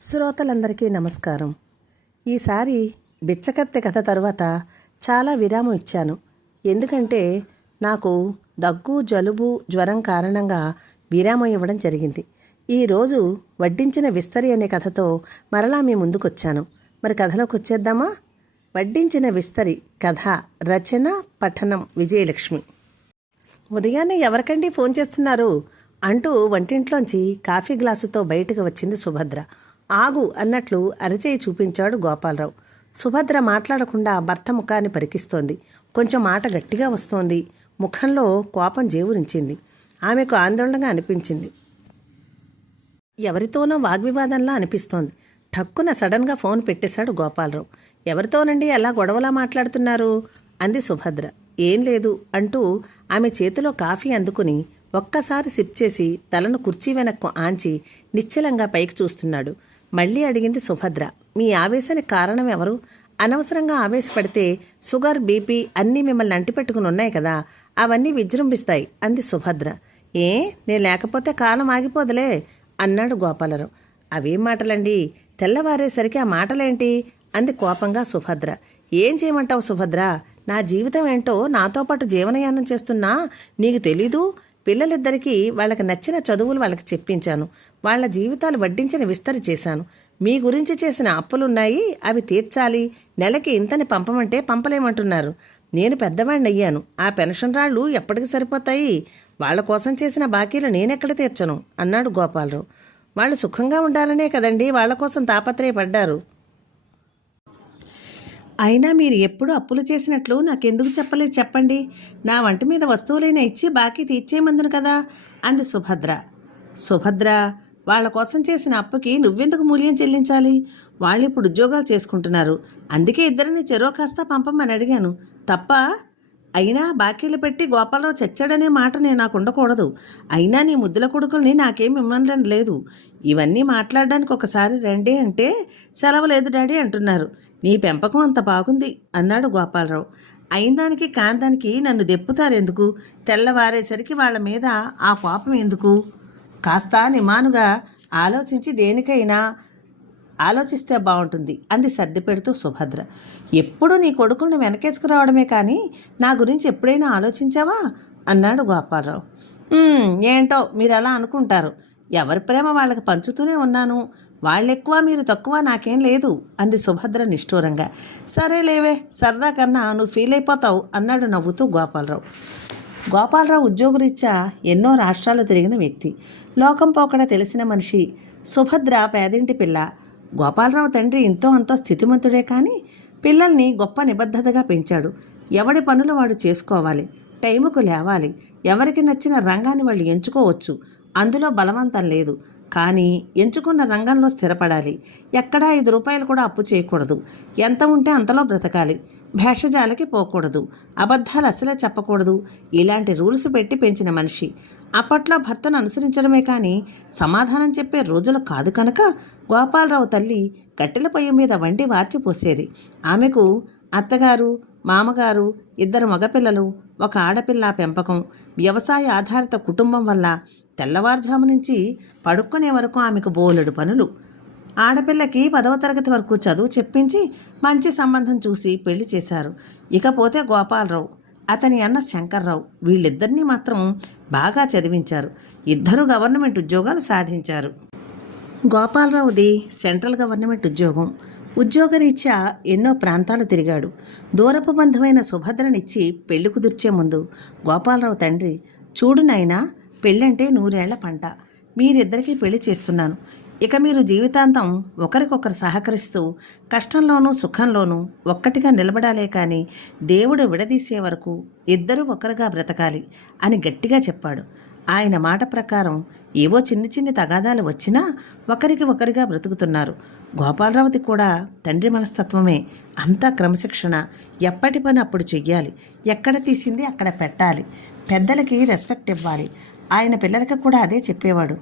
శ్రోతలందరికీ నమస్కారం. ఈసారి బిచ్చకత్తె కథ తర్వాత చాలా విరామం ఇచ్చాను. ఎందుకంటే నాకు దగ్గు జలుబు జ్వరం కారణంగా విరామం ఇవ్వడం జరిగింది. ఈరోజు వడ్డించిన విస్తరి అనే కథతో మరలా మీ ముందుకొచ్చాను. మరి కథలోకి వచ్చేద్దామా? వడ్డించిన విస్తరి కథ రచన పఠనం విజయలక్ష్మి. ఉదయాన్నే ఎవరికండి ఫోన్ చేస్తున్నారు? అంటూ వంటింట్లోంచి కాఫీ గ్లాసుతో బయటకు వచ్చింది సుభద్ర. ఆగు అన్నట్లు అరచేయి చూపించాడు గోపాలరావు. సుభద్ర మాట్లాడకుండా భర్త ముఖాన్ని పరికిస్తోంది. కొంచెం మాట గట్టిగా వస్తోంది. ముఖంలో కోపం జేవురించింది. ఆమెకు ఆందోళనగా అనిపించింది. ఎవరితోనో వాగ్వివాదంలా అనిపిస్తోంది. ఠక్కున సడన్గా ఫోన్ పెట్టేశాడు గోపాలరావు. ఎవరితోనండి అలా గొడవలా మాట్లాడుతున్నారు? అంది సుభద్ర. ఏం లేదు అంటూ ఆమె చేతిలో కాఫీ అందుకుని ఒక్కసారి సిప్ చేసి తలను కుర్చీ వెనక్కు ఆంచి నిశ్చలంగా పైకి చూస్తున్నాడు. మళ్ళీ అడిగింది సుభద్ర. మీ ఆవేశానికి కారణం ఎవరు? అనవసరంగా ఆవేశపడితే షుగర్ బీపీ అన్నీ మిమ్మల్ని అంటిపెట్టుకుని ఉన్నాయి కదా అవన్నీ విజృంభిస్తాయి అంది సుభద్ర. ఏ నేను లేకపోతే కాలం ఆగిపోదులే అన్నాడు గోపాలరావు. అవేం మాటలండి? తెల్లవారేసరికి ఆ మాటలేంటి? అంది కోపంగా సుభద్ర. ఏం చేయమంటావు సుభద్ర? నా జీవితం ఏంటో నాతో పాటు జీవనయానం చేస్తున్నా? నీకు తెలీదు? పిల్లలిద్దరికీ వాళ్ళకి నచ్చిన చదువులు వాళ్ళకి చెప్పించాను. వాళ్ళ జీవితాలు వడ్డించిన విస్తరి చేశాను. మీ గురించి చేసిన అప్పులున్నాయి అవి తీర్చాలి. నెలకి ఇంతని పంపమంటే పంపలేమంటున్నారు. నేను పెద్దవాణ్ణి అయ్యాను ఆ పెన్షన్ రాళ్ళు ఎప్పటికి సరిపోతాయి? వాళ్ళ కోసం చేసిన బాకీలు నేనెక్కడ తీర్చను? అన్నాడు గోపాలరావు. వాళ్ళు సుఖంగా ఉండాలనే కదండి వాళ్ళ కోసం తాపత్రయపడ్డారు. అయినా మీరు ఎప్పుడు అప్పులు చేసినట్లు నాకెందుకు చెప్పలేదు చెప్పండి. నా వంట మీద వస్తువులైనా ఇచ్చి బాకీ తీర్చేయమందును కదా? అంది సుభద్ర. సుభద్ర వాళ్ళ కోసం చేసిన అప్పుకి నువ్వెందుకు మూల్యం చెల్లించాలి? వాళ్ళు ఇప్పుడు ఉద్యోగాలు చేసుకుంటున్నారు. అందుకే ఇద్దరిని చెరో కాస్త పంపమని అడిగాను. తప్ప అయినా బాకీలు పెట్టి గోపాలరావు చచ్చాడనే మాట నేను నాకు ఉండకూడదు. అయినా నీ ముద్దుల కొడుకుల్ని నాకేం ఇమ్మనడం లేదు. ఇవన్నీ మాట్లాడడానికి ఒకసారి రండి అంటే సెలవు లేదు డాడీ అంటున్నారు. నీ పెంపకం అంత బాగుంది అన్నాడు గోపాలరావు. అయినదానికి కాందానికి నన్ను దెప్పుతారెందుకు? తెల్లవారేసరికి వాళ్ళ మీద ఆ కోపం ఎందుకు? కాస్త నిమానుగా ఆలోచించి దేనికైనా ఆలోచిస్తే బాగుంటుంది అంది సర్ది పెడుతూ సుభద్ర. ఎప్పుడు నీ కొడుకుల్ని వెనకేసుకురావడమే కానీ నా గురించి ఎప్పుడైనా ఆలోచించావా? అన్నాడు గోపాలరావు. ఏంటో మీరు అలా అనుకుంటారు. ఎవరి ప్రేమ వాళ్ళకి పంచుతూనే ఉన్నాను. వాళ్ళెక్కువ మీరు తక్కువ నాకేం లేదు అంది సుభద్ర నిష్ఠూరంగా. సరే లేవే సరదా కన్నా నువ్వు ఫీల్ అయిపోతావు అన్నాడు నవ్వుతూ గోపాలరావు. గోపాలరావు ఉద్యోగరీత్యా ఎన్నో రాష్ట్రాలు తిరిగిన వ్యక్తి. లోకం పోకడ తెలిసిన మనిషి సుభద్ర పేదింటి పిల్ల. గోపాలరావు తండ్రి ఇంతో అంతో స్థితిమంతుడే కానీ పిల్లల్ని గొప్ప నిబద్ధతగా పెంచాడు. ఎవడి పనులు వాడు చేసుకోవాలి? టైముకు లేవాలి. ఎవరికి నచ్చిన రంగాన్ని వాళ్ళు ఎంచుకోవచ్చు. అందులో బలవంతం లేదు. కానీ ఎంచుకున్న రంగంలో స్థిరపడాలి. ఎక్కడా ఐదు రూపాయలు కూడా అప్పు చేయకూడదు. ఎంత ఉంటే అంతలో బ్రతకాలి. భేషజాలకి పోకూడదు. అబద్ధాలు అసలే చెప్పకూడదు. ఇలాంటి రూల్స్ పెట్టి పెంచిన మనిషి. అప్పట్లో భర్తను అనుసరించడమే కానీ సమాధానం చెప్పే రోజులు కాదు కనుక గోపాలరావు తల్లి కట్టెల పొయ్యి మీద వండి వార్చి పోసేది. ఆమెకు అత్తగారు మామగారు ఇద్దరు మగపిల్లలు ఒక ఆడపిల్ల పెంపకం వ్యవసాయ ఆధారిత కుటుంబం వల్ల తెల్లవారుజాము నుంచి పడుక్కునే వరకు ఆమెకు బోలెడు పనులు. ఆడపిల్లకి పదవ తరగతి వరకు చదువు చెప్పించి మంచి సంబంధం చూసి పెళ్ళి చేశారు. ఇకపోతే గోపాలరావు అతని అన్న శంకర్రావు వీళ్ళిద్దరినీ మాత్రం బాగా చదివించారు. ఇద్దరు గవర్నమెంట్ ఉద్యోగాలు సాధించారు. గోపాలరావుది సెంట్రల్ గవర్నమెంట్ ఉద్యోగం. ఉద్యోగరీత్యా ఎన్నో ప్రాంతాలు తిరిగాడు. దూరపు బంధువైన సుభద్రనిచ్చి పెళ్ళి కుదిర్చే ముందు గోపాలరావు తండ్రి చూడు నాయనా పెళ్ళంటే నూరేళ్ళ పంట. మీరిద్దరికీ పెళ్ళి చేస్తున్నాను. ఇక మీరు జీవితాంతం ఒకరికొకరు సహకరిస్తూ కష్టంలోనూ సుఖంలోనూ ఒక్కటిగా నిలబడాలే కానీ దేవుడు విడదీసే వరకు ఇద్దరూ ఒకరుగా బ్రతకాలి అని గట్టిగా చెప్పాడు. ఆయన మాట ప్రకారం ఏవో చిన్ని చిన్ని తగాదాలు వచ్చినా ఒకరికి ఒకరిగా బ్రతుకుతున్నారు. గోపాలరావుది కూడా తండ్రి మనస్తత్వమే. అంతా క్రమశిక్షణ. ఎప్పటి పని అప్పుడు చెయ్యాలి. ఎక్కడ తీసింది అక్కడ పెట్టాలి. పెద్దలకి రెస్పెక్ట్ ఇవ్వాలి. ఆయన పిల్లలకి కూడా అదే చెప్పేవాడు.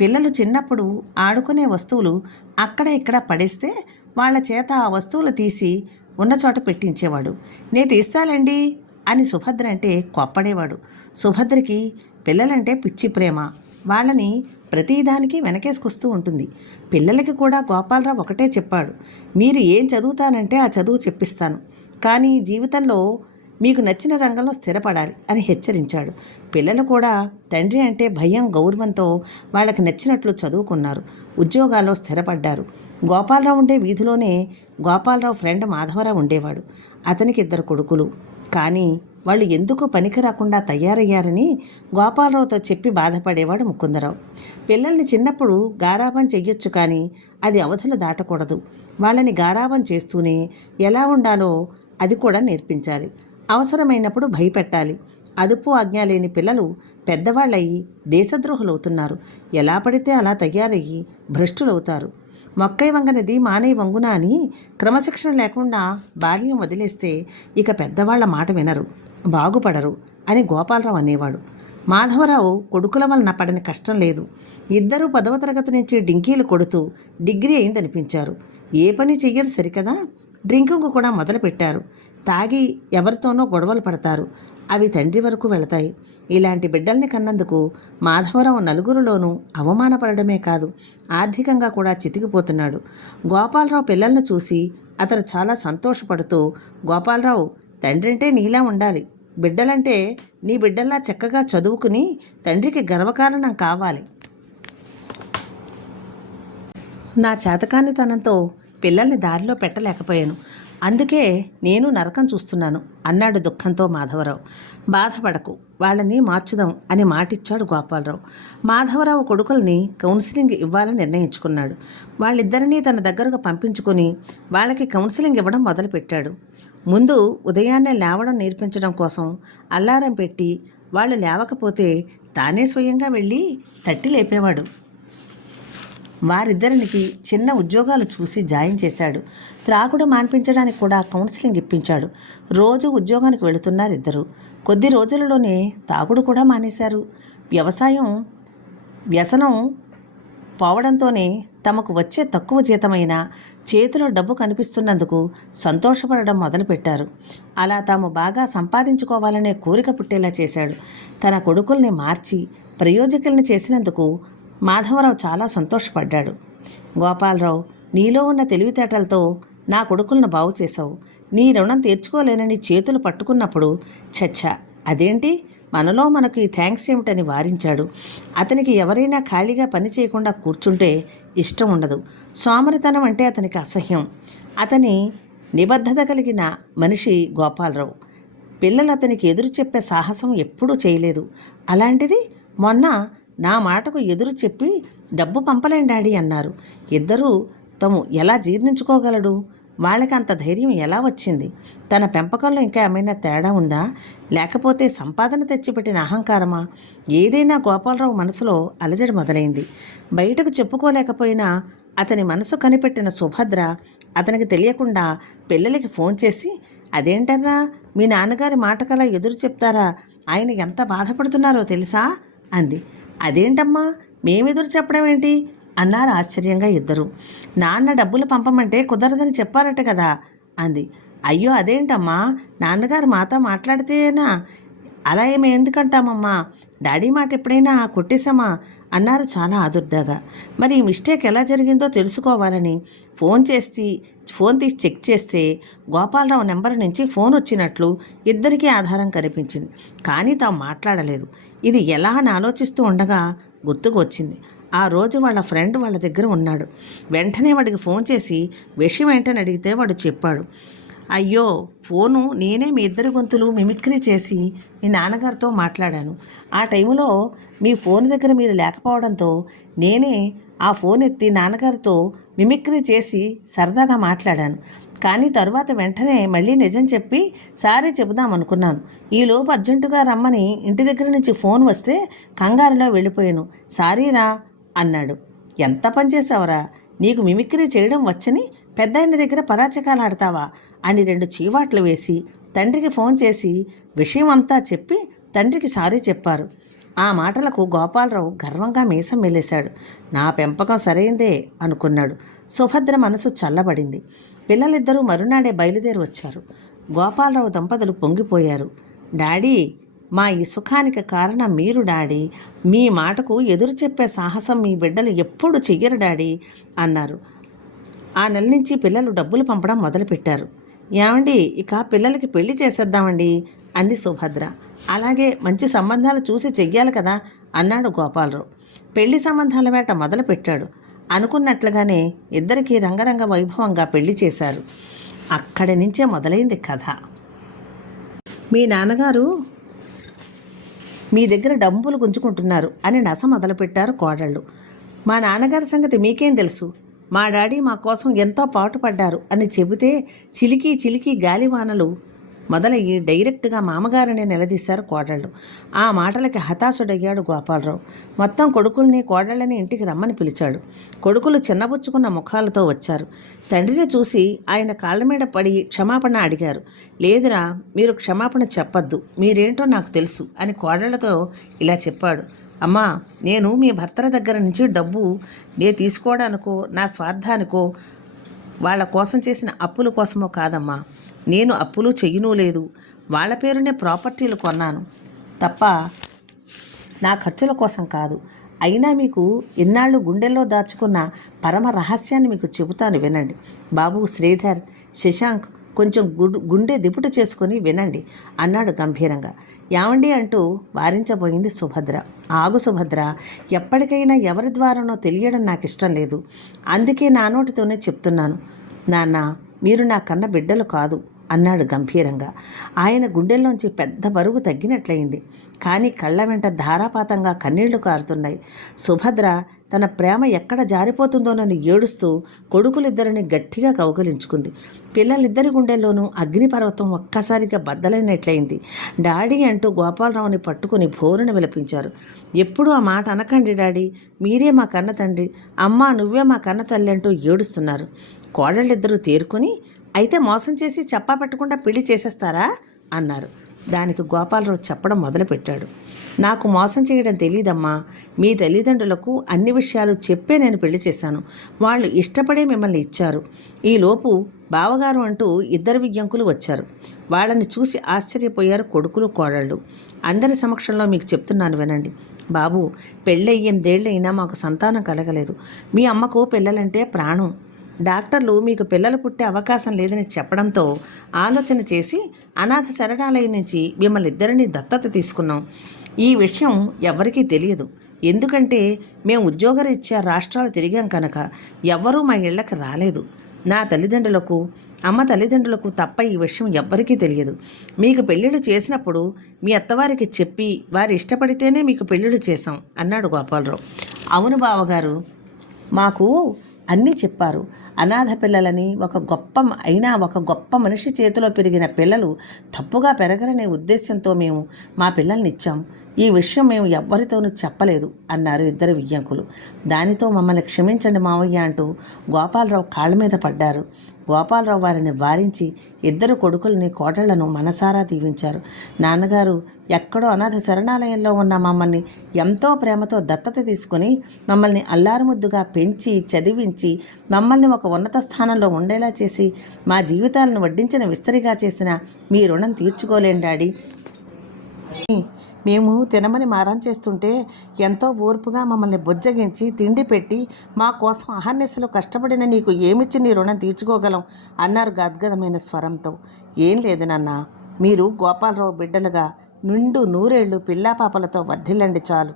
పిల్లలు చిన్నప్పుడు ఆడుకునే వస్తువులు అక్కడ ఇక్కడ పడేస్తే వాళ్ళ చేత ఆ వస్తువులు తీసి ఉన్న చోట పెట్టించేవాడు. నేను తీస్తాలండి? అని సుభద్ర అంటే కొప్పడేవాడు. సుభద్రకి పిల్లలంటే పిచ్చి ప్రేమ. వాళ్ళని ప్రతిదానికి వెనకేసుకొస్తూ ఉంటుంది. పిల్లలకి కూడా గోపాలరావు ఒకటే చెప్పాడు. మీరు ఏం చదువుతానంటే ఆ చదువు చెప్పిస్తాను. కానీ జీవితంలో మీకు నచ్చిన రంగంలో స్థిరపడాలి అని హెచ్చరించాడు. పిల్లలు కూడా తండ్రి అంటే భయం గౌరవంతో వాళ్ళకి నచ్చినట్లు చదువుకున్నారు. ఉద్యోగాల్లో స్థిరపడ్డారు. గోపాలరావు ఉండే వీధిలోనే గోపాలరావు ఫ్రెండ్ మాధవరావు ఉండేవాడు. అతనికి ఇద్దరు కొడుకులు. కానీ వాళ్ళు ఎందుకు పనికి రాకుండా తయారయ్యారని గోపాలరావుతో చెప్పి బాధపడేవాడు ముకుందరావు. పిల్లల్ని చిన్నప్పుడు గారాబం చెయ్యొచ్చు కానీ అది అవధులు దాటకూడదు. వాళ్ళని గారాబం చేస్తూనే ఎలా ఉండాలో అది కూడా నేర్పించాలి. అవసరమైనప్పుడు భయపెట్టాలి. అదుపు ఆజ్ఞ లేని పిల్లలు పెద్దవాళ్ళయ్యి దేశద్రోహులవుతున్నారు. ఎలా పడితే అలా తయారయ్యి భ్రష్టులవుతారు. మొక్కై వంగనిది మానై వంగున అని క్రమశిక్షణ లేకుండా బాల్యం వదిలేస్తే ఇక పెద్దవాళ్ళ మాట వినరు బాగుపడరు అని గోపాలరావు అనేవాడు. మాధవరావు కొడుకుల వలన పడిన కష్టం లేదు. ఇద్దరూ పదవ తరగతి నుంచి డింకీలు కొడుతూ డిగ్రీ అయిందనిపించారు. ఏ పని చెయ్యరు సరికదా? డ్రింకింగ్ కూడా మొదలుపెట్టారు. తాగి ఎవరితోనో గొడవలు పడతారు. అవి తండ్రి వరకు వెళతాయి. ఇలాంటి బిడ్డల్ని కన్నందుకు మాధవరావు నలుగురిలోనూ అవమానపడడమే కాదు ఆర్థికంగా కూడా చితికిపోతున్నాడు. గోపాలరావు పిల్లల్ని చూసి అతను చాలా సంతోషపడుతూ గోపాలరావు తండ్రి అంటే నీలా ఉండాలి. బిడ్డలంటే నీ బిడ్డల్లా చక్కగా చదువుకుని తండ్రికి గర్వకారణం కావాలి. నా చేతకానితనంతో పిల్లల్ని దారిలో పెట్టలేకపోయాను. అందుకే నేను నరకం చూస్తున్నాను అన్నాడు దుఃఖంతో మాధవరావు. బాధపడకు వాళ్ళని మార్చుదాం అని మాటిచ్చాడు గోపాలరావు. మాధవరావు కొడుకుల్ని కౌన్సిలింగ్ ఇవ్వాలని నిర్ణయించుకున్నాడు. వాళ్ళిద్దరినీ తన దగ్గరకు పంపించుకొని వాళ్ళకి కౌన్సిలింగ్ ఇవ్వడం మొదలుపెట్టాడు. ముందు ఉదయాన్నే లేవడం నేర్పించడం కోసం అల్లారం పెట్టి వాళ్ళు లేవకపోతే తానే స్వయంగా వెళ్ళి తట్టి లేపేవాడు. వారిద్దరికి చిన్న ఉద్యోగాలు చూసి జాయిన్ చేశాడు. త్రాగుడు మాన్పించడానికి కూడా కౌన్సిలింగ్ ఇప్పించాడు. రోజు ఉద్యోగానికి వెళుతున్నారు ఇద్దరు కొద్ది రోజులలోనే తాగుడు కూడా మానేశారు. వ్యవసాయం వ్యసనం పోవడంతోనే తమకు వచ్చే తక్కువ జీతమైన చేతిలో డబ్బు కనిపిస్తున్నందుకు సంతోషపడడం మొదలుపెట్టారు. అలా తాము బాగా సంపాదించుకోవాలనే కోరిక పుట్టేలా చేశాడు. తన కొడుకుల్ని మార్చి ప్రయోజకుల్ని చేసినందుకు మాధవరావు చాలా సంతోషపడ్డాడు. గోపాలరావు నీలో ఉన్న తెలివితేటలతో నా కొడుకులను బాగు చేశావు. నీ రుణం తీర్చుకోలేనని చేతులు పట్టుకున్నప్పుడు చచ్చా అదేంటి? మనలో మనకు ఈ థ్యాంక్స్ ఏమిటని వారించాడు. అతనికి ఎవరైనా ఖాళీగా పని చేయకుండా కూర్చుంటే ఇష్టం ఉండదు. సోమరితనం అంటే అతనికి అసహ్యం. అతని నిబద్ధత కలిగిన మనిషి గోపాలరావు. పిల్లలు అతనికి ఎదురు చెప్పే సాహసం ఎప్పుడూ చేయలేదు. అలాంటిది మొన్న నా మాటకు ఎదురు చెప్పి డబ్బు పంపలేం డాడీ అన్నారు. ఇద్దరూ తము ఎలా జీర్ణించుకోగలడు? వాళ్ళకి అంత ధైర్యం ఎలా వచ్చింది? తన పెంపకంలో ఇంకా ఏమైనా తేడా ఉందా? లేకపోతే సంపాదన తెచ్చిపెట్టిన అహంకారమా? ఏదైనా గోపాలరావు మనసులో అలజడి మొదలైంది. బయటకు చెప్పుకోలేకపోయినా అతని మనసు కనిపెట్టిన సుభద్ర అతనికి తెలియకుండా పిల్లలకి ఫోన్ చేసి అదేంటర్రా మీ నాన్నగారి మాటకలా ఎదురు చెప్తారా? ఆయన ఎంత బాధపడుతున్నారో తెలుసా? అంది. అదేంటమ్మా మేమెదురు చెప్పడం ఏంటి అన్నారు ఆశ్చర్యంగా ఇద్దరు. నాన్న డబ్బులు పంపమంటే కుదరదని చెప్పారట కదా అంది. అయ్యో అదేంటమ్మా? నాన్నగారు మాతో మాట్లాడితేనా? అలా ఏమి ఎందుకంటామమ్మా? డాడీ మాట ఎప్పుడైనా కొట్టేశామా? అన్నారు చాలా ఆదుర్దాగా. మరి ఈ మిస్టేక్ ఎలా జరిగిందో తెలుసుకోవాలని ఫోన్ చేసి ఫోన్ తీసి చెక్ చేస్తే గోపాలరావు నెంబర్ నుంచి ఫోన్ వచ్చినట్లు ఇద్దరికీ ఆధారం కనిపించింది. కానీ తాము మాట్లాడలేదు. ఇది ఎలా అని ఆలోచిస్తూ ఉండగా గుర్తుకు వచ్చింది ఆ రోజు వాళ్ళ ఫ్రెండ్ వాళ్ళ దగ్గర ఉన్నాడు. వెంటనే వాడికి ఫోన్ చేసి విషయం ఏంటని అడిగితే వాడు చెప్పాడు. అయ్యో ఫోను నేనే మీ ఇద్దరి గొంతులు మిమిక్రీ చేసి మీ నాన్నగారితో మాట్లాడాను. ఆ టైంలో మీ ఫోన్ దగ్గర మీరు లేకపోవడంతో నేనే ఆ ఫోన్ ఎత్తి నాన్నగారితో మిమిక్రీ చేసి సరదాగా మాట్లాడాను. కానీ తరువాత వెంటనే మళ్ళీ నిజం చెప్పి సారీ చెబుదాం అనుకున్నాను. ఈలోపు అర్జెంటుగా రమ్మని ఇంటి దగ్గర నుంచి ఫోన్ వస్తే కంగారులో వెళ్ళిపోయాను. సారీరా అన్నాడు. ఎంత పని చేసావురా నీకు మిమిక్రీ చేయడం వచ్చని పెద్ద దగ్గర పరాచకాలు ఆడతావా? అని రెండు చీవాట్లు వేసి తండ్రికి ఫోన్ చేసి విషయం అంతా చెప్పి తండ్రికి సారీ చెప్పారు. ఆ మాటలకు గోపాలరావు గర్వంగా మీసం మెలేశాడు. నా పెంపకం సరైందే అనుకున్నాడు. సుభద్ర మనసు చల్లబడింది. పిల్లలిద్దరూ మరునాడే బయలుదేరి వచ్చారు. గోపాలరావు దంపతులు పొంగిపోయారు. డాడీ మా ఈ సుఖానికి కారణం మీరు డాడీ. మీ మాటకు ఎదురు చెప్పే సాహసం మీ బిడ్డలు ఎప్పుడు చెయ్యరు డాడీ అన్నారు. ఆ నెల నుంచి పిల్లలు డబ్బులు పంపడం మొదలుపెట్టారు. ఏమండి ఇక పిల్లలకి పెళ్ళి చేసేద్దామండి అంది సుభద్ర. అలాగే మంచి సంబంధాలు చూసి చెయ్యాలి కదా అన్నాడు గోపాలరావు. పెళ్ళి సంబంధాల వేట మొదలుపెట్టాడు. అనుకున్నట్లుగానే ఇద్దరికీ రంగరంగ వైభవంగా పెళ్ళి చేశారు. అక్కడి నుంచే మొదలైంది కథ. మీ నాన్నగారు మీ దగ్గర డబ్బులు గుంజుకుంటున్నారు అని నస మొదలుపెట్టారు కోడళ్ళు. మా నాన్నగారి సంగతి మీకేం తెలుసు? మా డాడీ మా కోసం ఎంతో పాటుపడ్డారు అని చెబితే చిలికి చిలికి గాలివానలు మొదలయ్యి డైరెక్ట్గా మామగారిని నిలదీశారు కోడళ్ళు. ఆ మాటలకి హతాశుడయ్యాడు గోపాలరావు. మొత్తం కొడుకుల్ని కోడళ్ళని ఇంటికి రమ్మని పిలిచాడు. కొడుకులు చిన్నబుచ్చుకున్న ముఖాలతో వచ్చారు. తండ్రిని చూసి ఆయన కాళ్ళ మీద పడి క్షమాపణ అడిగారు. లేదురా మీరు క్షమాపణ చెప్పద్దు. మీరేంటో నాకు తెలుసు అని కోడళ్ళతో ఇలా చెప్పాడు. అమ్మా నేను మీ భర్తల దగ్గర నుంచి డబ్బు నేను తీసుకోవడానికో నా స్వార్థానికో వాళ్ళ కోసం చేసిన అప్పుల కోసమో కాదమ్మా. నేను అప్పులు చెయ్యను లేదు. వాళ్ళ పేరునే ప్రాపర్టీలు కొన్నాను. తప్ప నా ఖర్చుల కోసం కాదు. అయినా మీకు ఇన్నాళ్ళు గుండెల్లో దాచుకున్న పరమ రహస్యాన్ని మీకు చెబుతాను వినండి. బాబు శ్రీధర్ శశాంక్ కొంచెం గుడ్ గుండె దిపుటు చేసుకుని వినండి అన్నాడు గంభీరంగా. యావండి అంటూ వారించబోయింది సుభద్ర. ఆగు సుభద్ర ఎప్పటికైనా ఎవరి ద్వారానో తెలియడం నాకు ఇష్టం లేదు. అందుకే నా నోటితోనే చెప్తున్నాను. నాన్న మీరు నా కన్న బిడ్డలు కాదు అన్నాడు గంభీరంగా. ఆయన గుండెల్లోంచి పెద్ద బరువు తగ్గినట్లయింది. కానీ కళ్ళ వెంట ధారాపాతంగా కన్నీళ్ళు కారుతున్నాయి. సుభద్ర తన ప్రేమ ఎక్కడ జారిపోతుందోనని ఏడుస్తూ కొడుకులిద్దరిని గట్టిగా కౌగలించుకుంది. పిల్లలిద్దరి గుండెల్లోనూ అగ్నిపర్వతం ఒక్కసారిగా బద్దలైనట్లయింది. డాడీ అంటూ గోపాలరావుని పట్టుకుని భోరున విలపించారు. ఎప్పుడూ ఆ మాట అనకండి డాడీ మీరే మా కన్న తండ్రి అమ్మా నువ్వే మా కన్న తల్లి అంటూ ఏడుస్తున్నారు. కోడళ్ళిద్దరూ తేరుకొని అయితే మోసం చేసి చెప్పా పెట్టకుండా పెళ్ళి చేసేస్తారా? అన్నారు. దానికి గోపాలరావు చెప్పడం మొదలుపెట్టాడు. నాకు మోసం చేయడం తెలియదమ్మా మీ తల్లిదండ్రులకు అన్ని విషయాలు చెప్పే నేను పెళ్ళి చేశాను. వాళ్ళు ఇష్టపడే మిమ్మల్ని ఇచ్చారు. ఈలోపు బావగారు అంటూ ఇద్దరు విజ్ఞంకులు వచ్చారు. వాళ్ళని చూసి ఆశ్చర్యపోయారు కొడుకులు కోడళ్ళు. అందరి సమక్షంలో మీకు చెప్తున్నాను వినండి. బాబు పెళ్ళి ఎనిమిదేళ్ళైనా మాకు సంతానం కలగలేదు. మీ అమ్మకు పిల్లలంటే ప్రాణం. డాక్టర్లు మీకు పిల్లలు పుట్టే అవకాశం లేదని చెప్పడంతో ఆలోచన చేసి అనాథ శరణాలయం నుంచి మిమ్మల్ని ఇద్దరిని దత్తత తీసుకున్నాం. ఈ విషయం ఎవరికీ తెలియదు. ఎందుకంటే మేము ఉద్యోగరీత్యా రాష్ట్రాలు తిరిగాం కనుక ఎవ్వరూ మా ఇళ్ళకి రాలేదు. నా తల్లిదండ్రులకు అమ్మ తల్లిదండ్రులకు తప్ప ఈ విషయం ఎవ్వరికీ తెలియదు. మీకు పెళ్ళిళ్ళు చేసినప్పుడు మీ అత్తవారికి చెప్పి వారు ఇష్టపడితేనే మీకు పెళ్ళిళ్ళు చేశాం అన్నాడు గోపాలరావు. అవును బావగారు మాకు అన్నీ చెప్పారు. అనాథ పిల్లలని ఒక గొప్ప అయినా ఒక గొప్ప మనిషి చేతిలో పెరిగిన పిల్లలు తప్పుగా పెరగరనే ఉద్దేశంతో మేము మా పిల్లల్ని ఇచ్చాం. ఈ విషయం మేము ఎవ్వరితోనూ చెప్పలేదు అన్నారు ఇద్దరు వియ్యంకులు. దానితో మమ్మల్ని క్షమించండి మావయ్య అంటూ గోపాలరావు కాళ్ళ మీద పడ్డారు. గోపాలరావు వారిని వారించి ఇద్దరు కొడుకుల్ని కోటళ్ళను మనసారా దీవించారు. నాన్నగారు ఎక్కడో అనాథ శరణాలయంలో ఉన్న మమ్మల్ని ఎంతో ప్రేమతో దత్తత తీసుకుని మమ్మల్ని అల్లారుముద్దుగా పెంచి చదివించి మమ్మల్ని ఒక ఉన్నత స్థానంలో ఉండేలా చేసి మా జీవితాలను వడ్డించిన విస్తరిగా చేసిన మీ రుణం తీర్చుకోలేం డాడీ. మేము తినమని మారం చేస్తుంటే ఎంతో ఓర్పుగా మమ్మల్ని బుజ్జగించి తిండి పెట్టి మా కోసం అహర్నిశలు కష్టపడిన నీకు ఏమిచ్చి నీ రుణం తీర్చుకోగలం అన్నారు గద్గదమైన స్వరంతో. ఏం లేదు నాన్న. మీరు గోపాలరావు బిడ్డలుగా నిండు నూరేళ్ళు పిల్లాపాపలతో వర్ధిల్లండి చాలు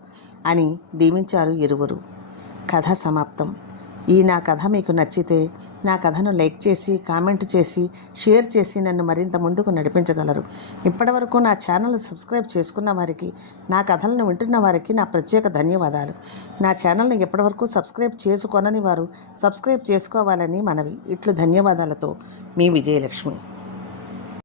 అని దీవించారు ఇరువురు. కథ సమాప్తం. ఈ నా కథ మీకు నచ్చితే నా కథను లైక్ చేసి కామెంట్ చేసి షేర్ చేసి నన్ను మరింత ముందుకు నడిపించగలరు. ఇప్పటివరకు నా ఛానల్ సబ్స్క్రైబ్ చేసుకున్న వారికి నా కథలను వింటున్న వారికి నా ప్రత్యేక ధన్యవాదాలు. నా ఛానల్ని ఎప్పటివరకు సబ్స్క్రైబ్ చేసుకొనని వారు సబ్స్క్రైబ్ చేసుకోవాలని మనవి. ఇట్లు ధన్యవాదాలతో మీ విజయలక్ష్మి.